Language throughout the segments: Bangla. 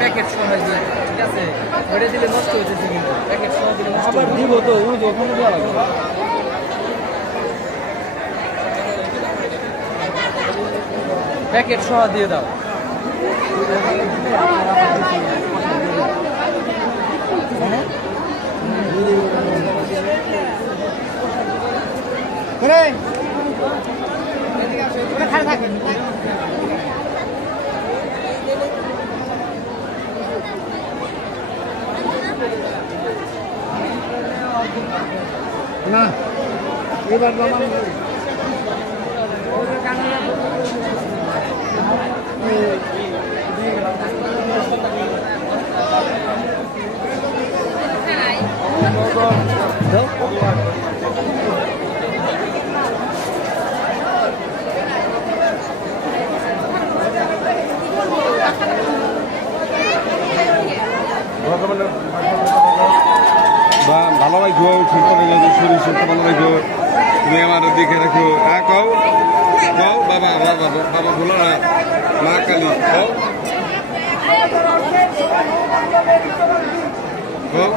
প্যাকেট সহ দিয়ে ঠিক আছে, ওটা দিলে নষ্ট হইতেছে কিন্তু প্যাকেট সহ দিলে আবার দিব তো ওই যে ওখানে দেওয়া লাগবে। প্যাকেট সহ দিয়ে দাও। না এবার ভালো লাগবে শরীর সুস্থ ভালো লাগবে। তুমি আমার দেখে রাখো। হ্যাঁ কও কও বাবা বাবা বাবা বলো না মা কালী কও কও।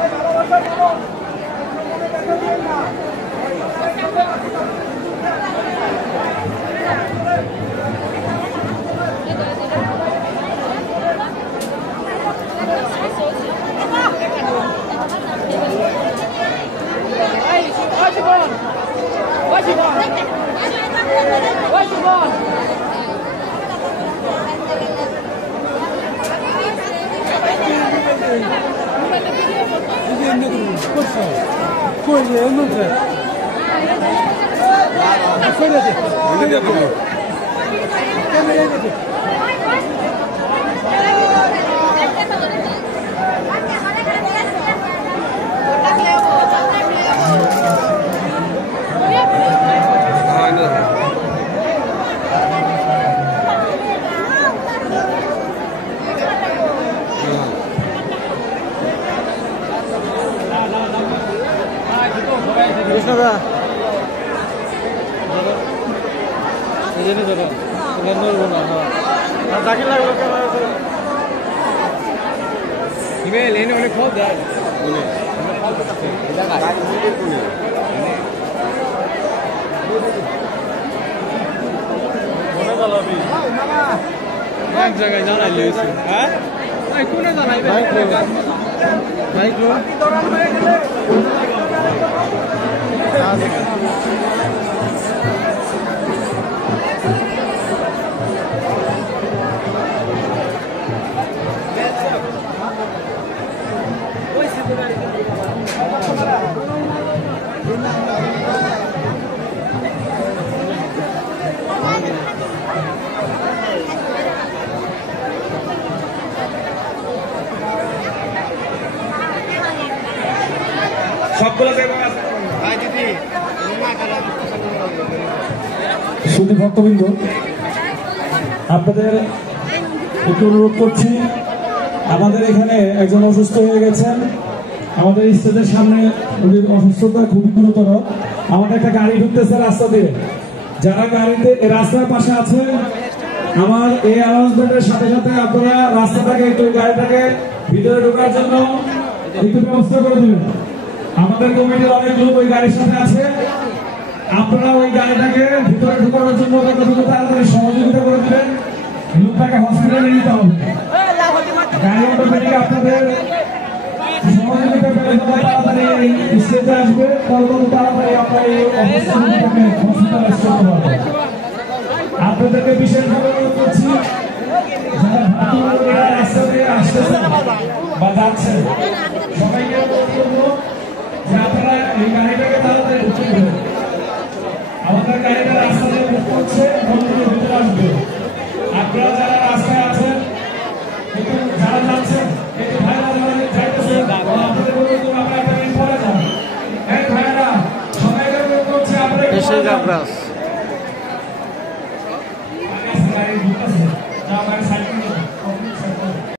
এক জায়গায় জানাই লিয়েছি। হ্যাঁ কোনে জানাই সুধী ভক্তবৃন্দ, আপনাদের একটু অনুরোধ করছি, আমাদের এখানে একজন অসুস্থ হয়ে গেছেন। আমাদের স্টেজের সামনে অসুস্থতা খুবই গুরুতর। আমাদের একটা গাড়ি ঢুকতেছে রাস্তা দিয়ে। যারা গাড়িতে রাস্তার পাশে আছে, আমার এই অ্যানাউন্সমেন্টের সাথে সাথে আপনারা রাস্তাটাকে একটু গাড়িটাকে ভিতরে ঢোকার জন্য একটু ব্যবস্থা করে দিবেন। আমাদের কমিটির অনেক লোক ওই গাড়ির সাথে আছে। আপনারা ওই গাড়িটাকে ভিতরে ঢুকানোর জন্য তাড়াতাড়ি সহযোগিতা করে দিবেন। লোকটাকে হসপিটালে নিতে হবে। গাড়ি অটোমেটিক আপনাদের সহযোগিতা পেলে তাড়াতাড়ি স্টেজে আসবে, তাড়াতাড়ি আপনার এই অবস্থাটাকে হসপিটালাইজ করতে পারবেন। আপনাদেরকে বিশেষভাবে অনুরোধ করছি, যারা রাস্তা দিয়ে আসতেছেন বা যাচ্ছেন, সবাইকে অনুরোধ করবো যে আপনারা এই গাড়িটাকে তাড়াতাড়ি ঢুকিয়ে দেবেন। আমাদের গাড়িটা রাস্তা দিয়ে মুখ করছে, মন্দিরের ভিতরে আসবে। আপনারা যারা রাস্তায় আছেন, একটু যারা যাচ্ছেন, একটু ভাইরা যারা যাইতেছেন, আপনাদের অনুরোধ করবো আপনারা একটা মিনিট পরে যান। হ্যাঁ ভাইরা, সবাইকে অনুরোধ করছি আপনারা